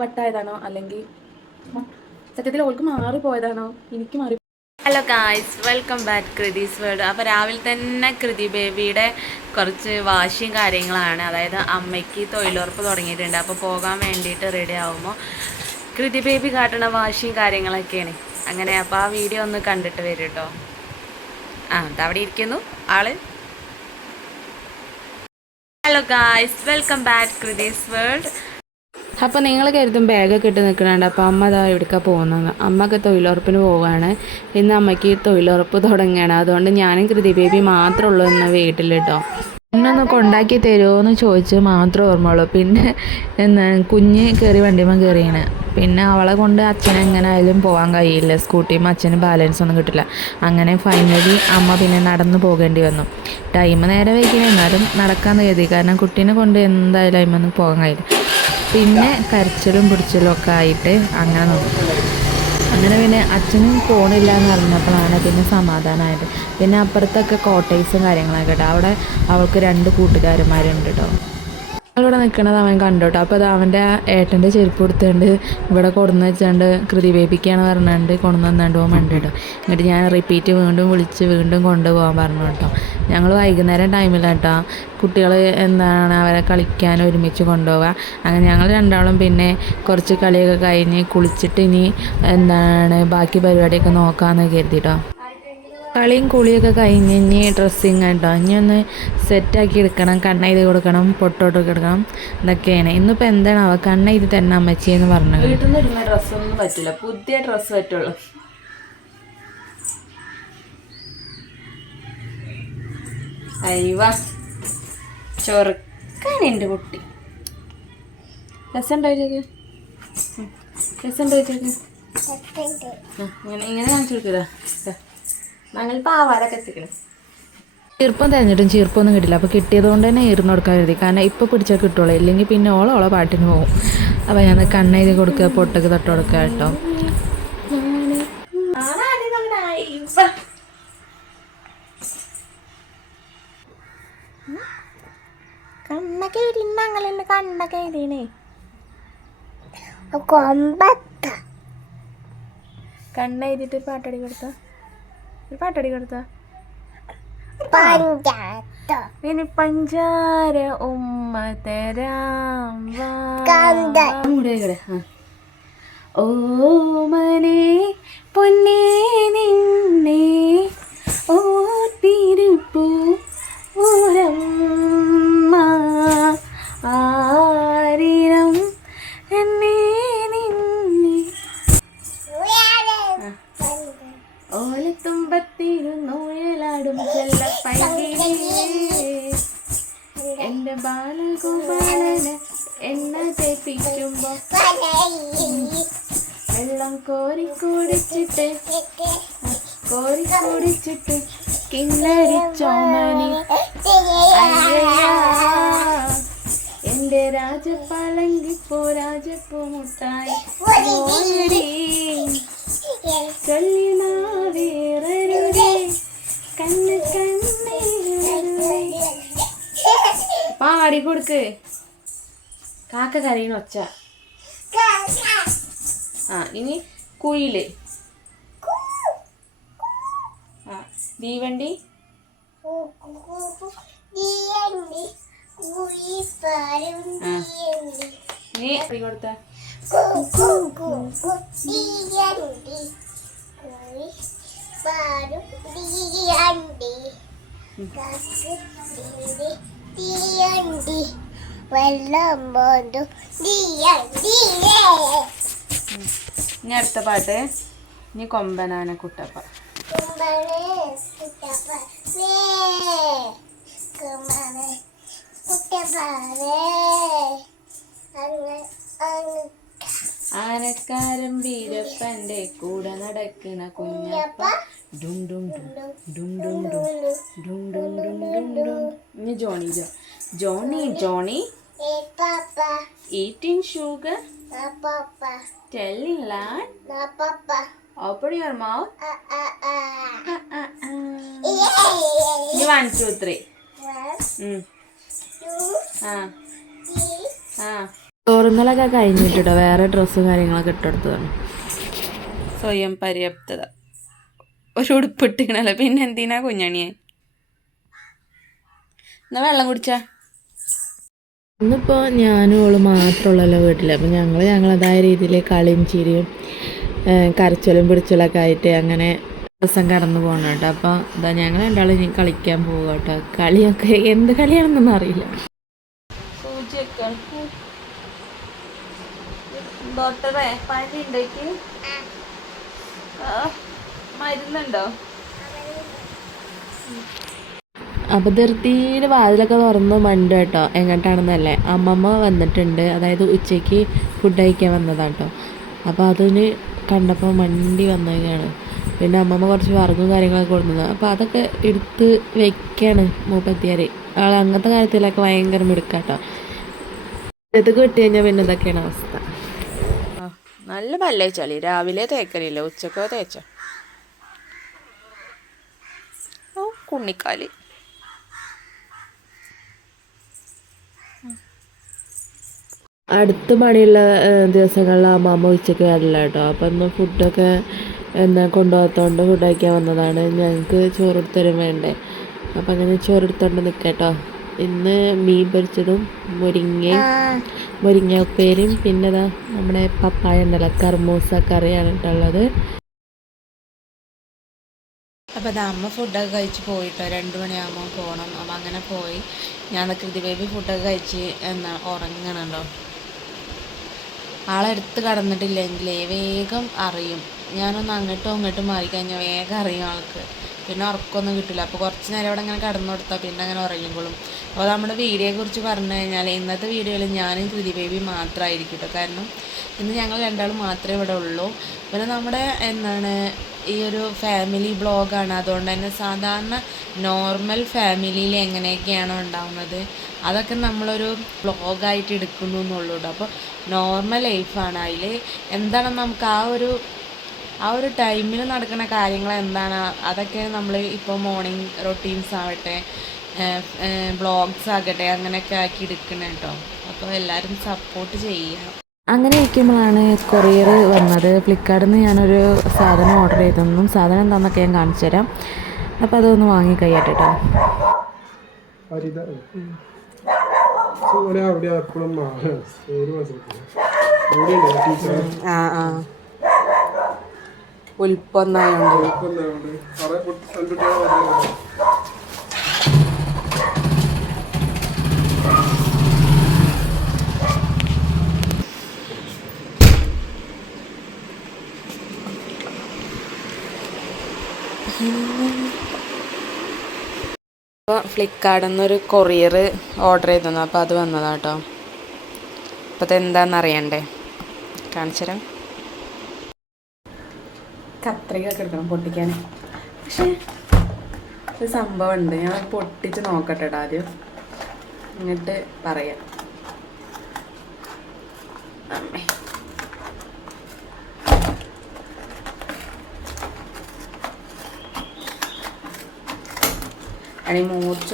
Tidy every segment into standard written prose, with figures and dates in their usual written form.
വട്ടായതാണോ അല്ലെങ്കിൽ സത്യത്തിൽ ഓൾക്ക് മാറിപ്പോയതാണോ? എനിക്ക് മാറി. Hello guys, welcome back Krithi's world. അപ്പോൾ രാവിലെ തന്നെ കൃതി ബേബിയുടെ കുറച്ച് വാശിയും കാര്യങ്ങളാണ്. അതായത് അമ്മയ്ക്ക് തൊഴിലുറപ്പ് തുടങ്ങിയിട്ടുണ്ട്. അപ്പോൾ പോകാൻ വേണ്ടിയിട്ട് റെഡി ആകുമ്പോൾ കൃതി ബേബി കാട്ടുന്ന വാശിയും കാര്യങ്ങളൊക്കെയാണ്. അങ്ങനെ അപ്പോൾ ആ വീഡിയോ ഒന്ന് കണ്ടിട്ട് വരും കേട്ടോ. അതവിടെ ഇരിക്കുന്നു ആള്. Hello guys, welcome back Krithi's world. അപ്പോൾ നിങ്ങൾ കരുതും ബാഗൊക്കെ ഇട്ട് നിൽക്കണുണ്ട്. അപ്പോൾ അമ്മ അതാ എവിടേക്കാണ് പോകുന്നത്? അമ്മക്ക് തൊഴിലുറപ്പിന് പോവുകയാണ്. ഇന്ന് അമ്മയ്ക്ക് തൊഴിലുറപ്പ് തുടങ്ങുകയാണ്. അതുകൊണ്ട് ഞാനും കൃതി ബേബി മാത്രമേ ഉള്ളൂ ഇന്ന് വീട്ടിൽ കേട്ടോ. എന്നൊന്ന് കൊണ്ടാക്കി തരുമോ എന്ന് ചോദിച്ച് മാത്രമേ ഓർമ്മയുള്ളൂ. പിന്നെ കുഞ്ഞ് കയറി വണ്ടിമ്മ കയറിയാണ്. പിന്നെ അവളെ കൊണ്ട് അച്ഛനെ എങ്ങനെയായാലും പോകാൻ കഴിയില്ല. സ്കൂട്ടിയും അച്ഛന് ബാലൻസ് ഒന്നും കിട്ടില്ല. അങ്ങനെ ഫൈനലി അമ്മ പിന്നെ നടന്നു പോകേണ്ടി വന്നു. ടൈം നേരെ വൈകിന് എന്നാലും നടക്കാമെന്ന് കരുതി. കാരണം കുട്ടീനെ കൊണ്ട് എന്തായാലും അതിമൊന്നും പോകാൻ കഴിയില്ല. പിന്നെ കരച്ചിലും പിടിച്ചിലും ഒക്കെ ആയിട്ട് അങ്ങനെ നോക്കും. അങ്ങനെ പിന്നെ അച്ഛനും പോണില്ല എന്ന് പറഞ്ഞപ്പോഴാണ് പിന്നെ സമാധാനമായത്. പിന്നെ അപ്പുറത്തൊക്കെ കോട്ടേഴ്സും കാര്യങ്ങളൊക്കെ കേട്ടോ. അവിടെ അവൾക്ക് 2 കൂട്ടുകാരന്മാരുണ്ട് കേട്ടോ. ഇവിടെ നിൽക്കണത് അവൻ കണ്ടു കേട്ടോ. അപ്പോൾ അത് അവൻ്റെ ഏട്ടൻ്റെ ചെരുപ്പ് കൊടുത്തുകൊണ്ട് ഇവിടെ കൊണ്ടുവന്ന് വെച്ചാണ്ട് കൃതി ബേബിക്കാണ് പറഞ്ഞുകൊണ്ട് കൊണ്ടുവന്ന് തന്നാണ്ട് പോകാൻ വേണ്ടി കേട്ടോ. എന്നിട്ട് ഞാൻ റിപ്പീറ്റ് വീണ്ടും വിളിച്ച് വീണ്ടും കൊണ്ടുപോകാൻ പറഞ്ഞു കേട്ടോ. ഞങ്ങൾ വൈകുന്നേരം ടൈമിലാട്ടോ കുട്ടികൾ അവരെ കളിക്കാൻ ഒരുമിച്ച് കൊണ്ടുപോവുക. അങ്ങനെ ഞങ്ങൾ രണ്ടാളും പിന്നെ കുറച്ച് കളിയൊക്കെ കഴിഞ്ഞ് കുളിച്ചിട്ട് ഇനി ബാക്കി പരിപാടിയൊക്കെ നോക്കാമെന്ന് കരുതിട്ടോ. കളിയും കുളിയൊക്കെ കഴിഞ്ഞ് ഇനി ഡ്രസ്സിങ് കേട്ടോ. ഇനി ഒന്ന് സെറ്റാക്കി എടുക്കണം, കണ്ണെഴുതി കൊടുക്കണം, പൊട്ടോട്ടൊക്കെ എടുക്കണം. ഇതൊക്കെയാണ് ഇന്നിപ്പോൾ എന്താണ് കണ്ണെഴുതി തന്നെ അമ്മച്ചിയെന്ന് പറഞ്ഞത്. വീട്ടിൽ നിന്ന് ഇടുന്ന ഡ്രസ്സൊന്നും പറ്റില്ല, പുതിയ ഡ്രസ്സ് പറ്റുള്ളൂ. അയ്യവാ ചൊറുക്കാണ് എൻ്റെ കുട്ടി. രസമുണ്ടോ ചോദിക്ക്? രസമുണ്ടോ ചോദിക്ക്? ഇങ്ങനെ കാണിച്ചു കൊടുക്കുക. ഞങ്ങൾ പാവാരൊക്കെ എത്തിക്കണം. ചീർപ്പം തിരഞ്ഞിട്ടും ചീർപ്പൊന്നും കിട്ടില്ല. അപ്പോൾ കിട്ടിയത് കൊണ്ട് തന്നെ ഈർന്ന് കൊടുക്കാൻ കരുതി. കാരണം ഇപ്പോൾ പിടിച്ചാൽ കിട്ടുള്ളൂ, ഇല്ലെങ്കിൽ പിന്നെ ഓളോളെ പാട്ടിന് പോകും. അപ്പോൾ ഞാൻ കണ്ണെഴുതി കൊടുക്കുക, പൊട്ടൊക്കെ തൊട്ട് കൊടുക്കുക കേട്ടോ. കണ്ണൊക്കെ എഴുതിണ്ട്. അങ്ങനെ കണ്ണൊക്കെ എഴുതിയണേ. കണ്ണെഴുതിയിട്ട് പാട്ടടി കൊടുത്ത ഇനി പഞ്ചാര ഉമ്മ തരാം. ഓമനെ പൊന്നേ നിന്നെ ഓർത്തിരുപ്പൂ ഊരമ്മ ആരിരം എന്നെ നിന്നെ ഓലത്തുമ്പത്തിരുന്നോയലാടും ചെല്ലപ്പൈകിലേ എൻ്റെ ബാലഗോപാലന് എണ്ണ തേപ്പിക്കുമ്പോ വെള്ളം കോരിക്കുടിച്ചിട്ട് കിന്നരിച്ചോമനി എൻ്റെ രാജപ്പാലങ്കിപ്പോ രാജപ്പൂ മുട്ടായി ചൊല്ലിനാവേറരുതേ കണ്ണ് പാടി കൊടുക്ക്. കാക്ക കരയുന്ന ഒച്ച. ഇനി കുയില്. തീവണ്ടി. നീ കൊടുത്ത ഇനി അടുത്ത പാട്ട്. ഇനി കൊമ്പനാന കുട്ടപ്പ. ആനക്കാരൻ വീരപ്പൻ്റെ കൂടെ നടക്കണ കുഞ്ഞപ്പ. ഡും ഡും ഡും ഡും ഡും ഡും ഡും ഡും ഡും ഡും. ഇനി Johnny eating sugar, telling lie, open your mouth. 1 2 3. 1 2 3. ചോറുന്നലൊക്കെ കഴിഞ്ഞിട്ടോ വേറെ ഡ്രസ്സും കാര്യങ്ങളൊക്കെ ഇട്ടെടുത്തതാണ്. സ്വയം പര്യാപ്തത. ഒരു ഉടുപ്പിട്ടിക്കണല്ലോ, പിന്നെ എന്തിനാ കുഞ്ഞണിയെ? എന്നാ വെള്ളം കുടിച്ചാ. ഇന്നിപ്പോൾ ഞാനും ഓള് മാത്രമുള്ളല്ലോ വീട്ടിൽ. അപ്പം ഞങ്ങളതായ രീതിയിൽ കളിയും ചിരിയും കരച്ചിലും പിടിച്ചിലൊക്കെ ആയിട്ട് അങ്ങനെ ദിവസം കടന്നു പോകണം കേട്ടോ. അപ്പോൾ ഇതാ ഞങ്ങൾ രണ്ടാളും ഇനി കളിക്കാൻ പോകുക കേട്ടോ. കളിയൊക്കെ എന്ത് കളിയാണെന്നൊന്നും അറിയില്ല. ഡോക്ടറെ പനി ഉണ്ടെങ്കിൽ മരുന്നുണ്ടോ? അപ്പോൾ ധൃതിയിൽ വാതിലൊക്കെ തുറന്ന് മണ്ട് കേട്ടോ. എങ്ങോട്ടാണെന്നല്ലേ, അമ്മമ്മ വന്നിട്ടുണ്ട്, അതായത് ഉച്ചയ്ക്ക് ഫുഡ് കഴിക്കാൻ വന്നതാണ് കേട്ടോ. അപ്പോൾ അതിന് കണ്ടപ്പോൾ മണ്ടി വന്നതാണ്. പിന്നെ അമ്മമ്മ കുറച്ച് വറകും കാര്യങ്ങളൊക്കെ കൊടുക്കുന്നത്, അപ്പോൾ അതൊക്കെ എടുത്ത് വെക്കാണ് മൂപ്പത്തിയാർ. ആൾ അങ്ങനത്തെ കാര്യത്തിലൊക്കെ ഭയങ്കര മിടുക്കാട്ടോ. ഇതൊക്കെ വിട്ട് കഴിഞ്ഞാൽ പിന്നെ ഇതൊക്കെയാണ് അവസ്ഥ. നല്ല പല്ലേ ചളി. രാവിലെ തേക്കലില്ല, ഉച്ചക്കോ തേച്ച. ഓ കുണ്ണിക്കാല്. അടുത്ത് പണിയുള്ള ദിവസങ്ങളിലാകുമ്പോൾ അമ്മ ഉച്ചയ്ക്ക് വരില്ല കേട്ടോ. അപ്പം ഇന്ന് ഫുഡൊക്കെ കൊണ്ടുപോകാത്തതുകൊണ്ട് ഫുഡ് കഴിക്കാൻ വന്നതാണ്. ഞങ്ങൾക്ക് ചോറെടുത്തരും വേണ്ടേ, അപ്പം അങ്ങനെ ചോറെടുത്തോണ്ട് നിൽക്കട്ടോ. ഇന്ന് മീൻ പൊരിച്ചതും മുരിങ്ങ ഉപ്പേരിയും പിന്നെ നമ്മുടെ പപ്പായ ഉണ്ടല്ലോ, കർമൂസ കറിയാണ് കേട്ടുള്ളത്. അപ്പോൾ അത് അമ്മ ഫുഡൊക്കെ കഴിച്ച് പോയിട്ടോ. 2 മണിയാകുമ്പോൾ പോകണം. അപ്പം അങ്ങനെ പോയി. ഞാൻ കൃതി ബേബി ഫുഡൊക്കെ കഴിച്ച് ഉറങ്ങണുണ്ടോ. ആളെടുത്ത് കടന്നിട്ടില്ലെങ്കിൽ വേഗം അറിയും. ഞാനൊന്ന് അങ്ങോട്ടും ഇങ്ങോട്ടും മാറിക്കഴിഞ്ഞാൽ വേഗം അറിയും ആൾക്ക്. പിന്നെ ഉറക്കമൊന്നും കിട്ടില്ല. അപ്പോൾ കുറച്ച് നേരം ഇവിടെ അങ്ങനെ കടന്നു കൊടുത്താൽ പിന്നെ അങ്ങനെ ഉറങ്ങിക്കോളും. അപ്പോൾ നമ്മുടെ വീഡിയോയെക്കുറിച്ച് പറഞ്ഞു കഴിഞ്ഞാൽ ഇന്നത്തെ വീഡിയോയിൽ ഞാനും കൃതി ബേബി മാത്രമായിരിക്കും കേട്ടോ. കാരണം ഇന്ന് ഞങ്ങൾ രണ്ടാളും മാത്രമേ ഇവിടെ ഉള്ളൂ. പിന്നെ നമ്മുടെ ഈ ഒരു ഫാമിലി ബ്ലോഗാണ്. അതുകൊണ്ട് തന്നെ സാധാരണ നോർമൽ ഫാമിലിയിൽ എങ്ങനെയൊക്കെയാണോ ഉണ്ടാവുന്നത് അതൊക്കെ നമ്മളൊരു ബ്ലോഗായിട്ട് എടുക്കുന്നു എന്നുള്ളൂ കേട്ടോ. അപ്പോൾ നോർമൽ ലൈഫാണ്. അതിൽ എന്താണ് നമുക്ക് ആ ഒരു ടൈമിൽ നടക്കുന്ന കാര്യങ്ങൾ എന്താണ് അതൊക്കെ നമ്മൾ ഇപ്പോൾ മോർണിംഗ് റൊട്ടീൻസ് ആവട്ടെ, ബ്ലോഗ്സ് ആകട്ടെ, അങ്ങനെയൊക്കെ ആക്കി എടുക്കണം കേട്ടോ. അപ്പോൾ എല്ലാവരും സപ്പോർട്ട് ചെയ്യുക. അങ്ങനെ ഇരിക്കുമ്പോഴാണ് കൊറിയർ വന്നത്. ഫ്ലിപ്കാർട്ടിൽ നിന്ന് ഞാനൊരു സാധനം ഓർഡർ ചെയ്തെന്നും സാധനം എന്താണെന്നൊക്കെ ഞാൻ കാണിച്ചു തരാം. അപ്പോൾ അതൊന്ന് വാങ്ങി കഴിയട്ടെ കേട്ടോ. ഉൽപ്പന്നായോണ്ട് അപ്പോൾ ഫ്ലിപ്കാർട്ടിൽ നിന്നൊരു കൊറിയർ ഓർഡർ ചെയ്തിരുന്നു. അപ്പോൾ അത് വന്നതാണ് കേട്ടോ. അപ്പോൾ അതെന്താണെന്ന് അറിയണ്ടേ, കാണിച്ചു തരാം. കത്രികയൊക്കെ എടുക്കണം പൊട്ടിക്കാൻ. പക്ഷേ ഒരു സംഭവമുണ്ട്, ഞാൻ പൊട്ടിച്ച് നോക്കട്ടെ ആദ്യം, എന്നിട്ട് പറയാം. അമ്മേ, അണി മൂർച്ച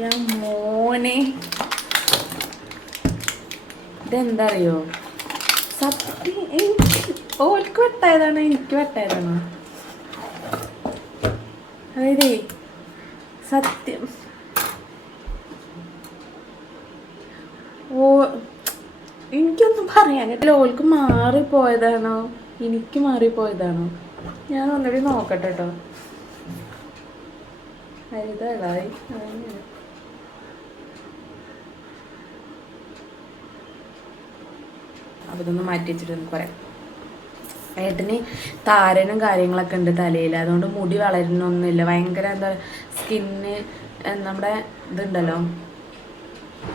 ഞാൻ മോനെ, ഇതെന്താ അറിയോ, സത്യം ഓൾക്ക് വെട്ടായതാണോ എനിക്ക് വെട്ടായതാണോ? അതായത് സത്യം എനിക്കൊന്നും പറയാനില്ല. ഓൾക്ക് മാറിപ്പോയതാണോ എനിക്ക് മാറിപ്പോയതാണോ? ഞാൻ ഒന്നുകൂടി നോക്കട്ടെ കേട്ടോ. ഹരിതളായി അപ്പോൾ ഇതൊന്ന് മാറ്റി വെച്ചിട്ട് പറയാം. ഏട്ടന് താരനും കാര്യങ്ങളൊക്കെ ഉണ്ട് തലയിൽ, അതുകൊണ്ട് മുടി വളരുന്നൊന്നുമില്ല. ഭയങ്കര സ്കിന്ന് നമ്മുടെ ഇതുണ്ടല്ലോ.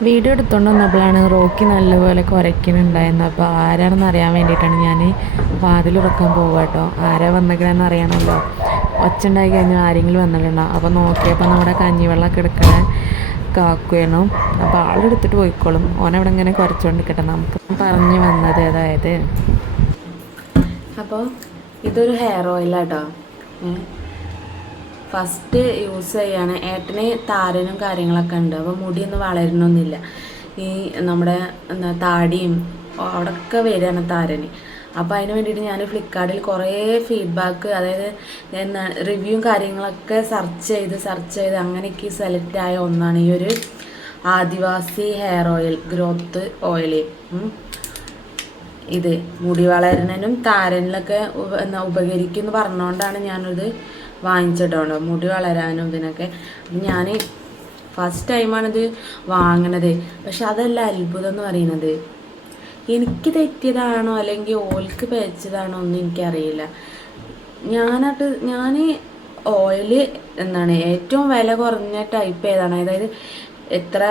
വീഡിയോ എടുത്തുകൊണ്ട് വന്നപ്പോഴാണ് റോക്കി നല്ലപോലെ കുരയ്ക്കുന്നുണ്ടായിരുന്നത്. അപ്പോൾ ആരാണെന്ന് അറിയാൻ വേണ്ടിയിട്ടാണ് ഞാൻ വാതിൽ തുറക്കാൻ പോകുക കേട്ടോ. ആരാ വന്നിക്കണമെന്ന് അറിയണമല്ലോ. ഒച്ച ഉണ്ടായി കഴിഞ്ഞാൽ ആരെങ്കിലും വന്നിട്ടുണ്ടാവും. അപ്പോൾ നോക്കിയപ്പോൾ നമ്മുടെ കഞ്ഞിവെള്ളമൊക്കെ എടുക്കണ കാക്കുകയാണോ. അപ്പോൾ ആളെടുത്തിട്ട് പോയിക്കോളും, ഓനവിടെ ഇങ്ങനെ കുറച്ചുകൊണ്ടിരിക്കട്ടെ. നമുക്ക് പറഞ്ഞു വന്നത് അതായത്, അപ്പോൾ ഇതൊരു ഹെയർ ഓയിലാട്ടോ. ഫസ്റ്റ് യൂസ് ചെയ്യാണ്. ഏട്ടന് താരനും കാര്യങ്ങളൊക്കെ ഉണ്ട്, അപ്പോൾ മുടിയൊന്നും വളരണമൊന്നുമില്ല. ഈ നമ്മുടെ എന്താ താടിയും അവിടെയൊക്കെ വരികയാണ് താരന്. അപ്പോൾ അതിന് വേണ്ടിയിട്ട് ഞാൻ ഫ്ലിപ്കാർട്ടിൽ കുറേ ഫീഡ്ബാക്ക്, അതായത് എന്താ റിവ്യൂവും കാര്യങ്ങളൊക്കെ സെർച്ച് ചെയ്ത് അങ്ങനെയൊക്കെ സെലക്ട് ആയ ഒന്നാണ് ഈ ഒരു ആദിവാസി ഹെയർ ഓയിൽ, ഗ്രോത്ത് ഓയിൽ. ഇത് മുടി വളരുന്നതിനും താരനിലൊക്കെ ഉപകരിക്കും എന്ന് പറഞ്ഞുകൊണ്ടാണ് ഞാനിത് വാങ്ങിച്ചിട്ടുണ്ടോ, മുടി വളരാനും ഇതിനൊക്കെ. ഞാൻ ഫസ്റ്റ് ടൈമാണിത് വാങ്ങണത്. പക്ഷെ അതല്ല അത്ഭുതം എന്ന് പറയുന്നത്, എനിക്ക് തെറ്റിയതാണോ അല്ലെങ്കിൽ ഓൽക്ക് പേച്ചതാണോ ഒന്നും എനിക്കറിയില്ല. ഞാൻ ഓയിൽ എന്താണ് ഏറ്റവും വില കുറഞ്ഞ ടൈപ്പ് ഏതാണ്, അതായത് എത്ര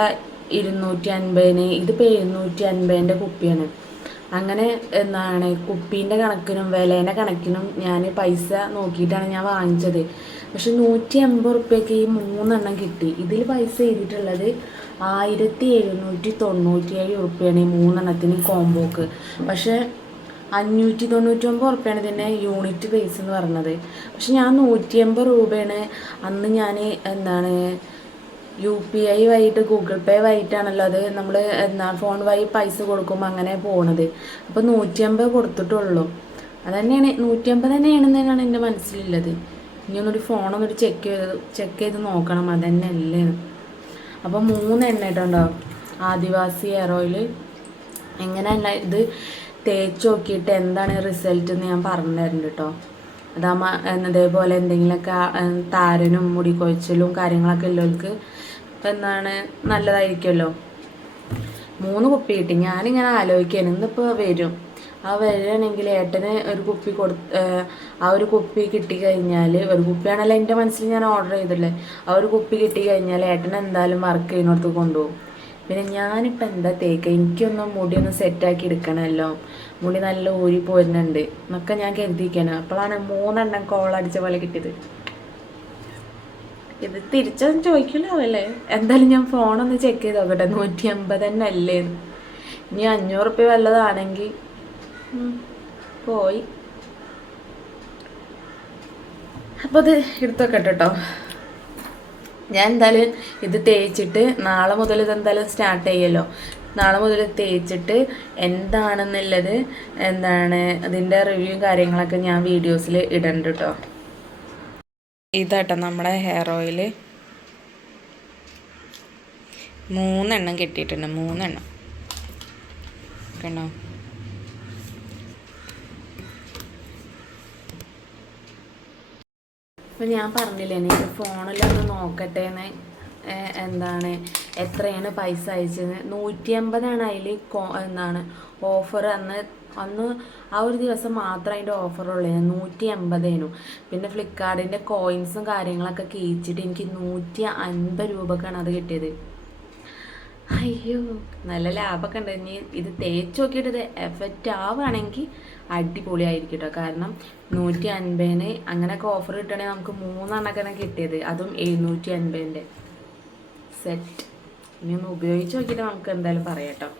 250, ഇതിപ്പോൾ 750 കുപ്പിയാണ്. അങ്ങനെ എന്താണ് കുപ്പീൻ്റെ കണക്കിനും വിലേൻ്റെ കണക്കിനും ഞാൻ പൈസ നോക്കിയിട്ടാണ് ഞാൻ വാങ്ങിച്ചത്. പക്ഷെ 180 റുപ്യക്ക് ഈ 3 കിട്ടി. ഇതിൽ പൈസ എഴുതിയിട്ടുള്ളത് 1797 റുപ്യാണ് ഈ 3 കോംബോക്ക്. പക്ഷേ 599 റുപ്യാണ് ഇതിൻ്റെ യൂണിറ്റ് പ്രൈസ് എന്ന് പറഞ്ഞത്. പക്ഷെ ഞാൻ 180 രൂപയാണ് അന്ന് ഞാൻ എന്താണ് UPI വഴിയിട്ട്, ഗൂഗിൾ പേ വഴിയിട്ടാണല്ലോ അത് നമ്മൾ ഫോൺ വഴി പൈസ കൊടുക്കുമ്പോൾ അങ്ങനെ പോണത്. അപ്പോൾ 150 കൊടുത്തിട്ടുള്ളൂ. അതന്നെയാണ് 150 തന്നെയാണെന്നാണ് എൻ്റെ മനസ്സിലുള്ളത്. ഇനി ഒന്നൊരു ഫോണൊന്നൊരു ചെക്ക് ചെയ്ത് നോക്കണം അതന്നെ അല്ലേ. അപ്പോൾ 3 ഇട്ടുണ്ടോ ആദിവാസി ഹെയർ ഓയിൽ. എങ്ങനെയല്ല ഇത് തേച്ച് നോക്കിയിട്ട് എന്താണ് റിസൾട്ട് എന്ന് ഞാൻ പറഞ്ഞു തരുന്നുണ്ട് കേട്ടോ. അതാകുമ്പോൾ അതേപോലെ എന്തെങ്കിലുമൊക്കെ താരനും മുടി കൊഴിച്ചിലും കാര്യങ്ങളൊക്കെ ഉള്ളവർക്ക് എന്താണ് നല്ലതായിരിക്കുമല്ലോ. 3 കുപ്പി കിട്ടി. ഞാനിങ്ങനെ ആലോചിക്കുകയാണ് ഇന്നിപ്പോൾ വരും, ആ വരികയാണെങ്കിൽ ഏട്ടന് ഒരു കുപ്പി ആ ഒരു കുപ്പി കിട്ടിക്കഴിഞ്ഞാൽ, ഒരു കുപ്പിയാണല്ലോ എൻ്റെ മനസ്സിൽ ഞാൻ ഓർഡർ ചെയ്തില്ലേ, ആ ഒരു കുപ്പി കിട്ടിക്കഴിഞ്ഞാൽ ഏട്ടൻ എന്തായാലും വർക്ക് ചെയ്യുന്നിടത്ത് കൊണ്ടുപോകും. പിന്നെ ഞാനിപ്പോൾ എന്താ തേക്കുക, എനിക്കൊന്നും മുടിയൊന്ന് സെറ്റാക്കി എടുക്കണമല്ലോ, മുടി നല്ല ഊരി പോരുന്നുണ്ട് എന്നൊക്കെ ഞാൻ കരുതിയിരിക്കാണ്. അപ്പോഴാണ് 3 കോളടിച്ച പോലെ കിട്ടിയത്. ഇത് തിരിച്ചൊന്നും ചോദിക്കില്ലാവല്ലേ. എന്തായാലും ഞാൻ ഫോണൊന്ന് ചെക്ക് ചെയ്ത് നോക്കട്ടെ 150 തന്നെ അല്ലേന്ന്. ഇനി 500 റുപ്യ വല്ലതാണെങ്കിൽ പോയി. അപ്പോൾ ഇത് എടുത്തൊക്കെ കേട്ടോ. ഞാൻ എന്തായാലും ഇത് തേച്ചിട്ട് നാളെ മുതൽ ഇതെന്തായാലും സ്റ്റാർട്ട് ചെയ്യല്ലോ. നാളെ മുതൽ തേച്ചിട്ട് എന്താണെന്നുള്ളത് എന്താണ് അതിൻ്റെ റിവ്യൂ കാര്യങ്ങളൊക്കെ ഞാൻ വീഡിയോസിൽ ഇടണ്ട് കേട്ടോ. ഇതാട്ടോ നമ്മുടെ ഹെയർ ഓയിൽ 3 കിട്ടിയിട്ടുണ്ട്. 3 കണ്ടോ. അപ്പോൾ ഞാൻ പറഞ്ഞില്ലേ എനിക്ക് ഫോണിലൊന്ന് നോക്കട്ടെ എന്ന്, എന്താണ് എത്രയാണ് പൈസ അയച്ചത്. 150 അതിൽ എന്താണ് ഓഫർ. അന്ന് ആ ഒരു ദിവസം മാത്രം അതിൻ്റെ ഓഫറുള്ളൂ. 150. പിന്നെ ഫ്ലിപ്കാർട്ടിൻ്റെ കോയിൻസും കാര്യങ്ങളൊക്കെ കീച്ചിട്ട് എനിക്ക് 150 രൂപക്കാണ് അത് കിട്ടിയത്. അയ്യോ നല്ല ലാഭമൊക്കെ ഉണ്ട്. ഇനി ഇത് തേച്ച് നോക്കിയിട്ട് ഇത് എഫക്റ്റ് ആവുകയാണെങ്കിൽ അടിപൊളിയായിരിക്കും കേട്ടോ. കാരണം 150 അങ്ങനെയൊക്കെ ഓഫർ കിട്ടുകയാണെങ്കിൽ നമുക്ക് 3 കിട്ടിയത്, അതും 750 സെറ്റ്. ഇനി ഒന്ന് ഉപയോഗിച്ച് നോക്കിയിട്ട് നമുക്ക് എന്തായാലും പറയാം കേട്ടോ.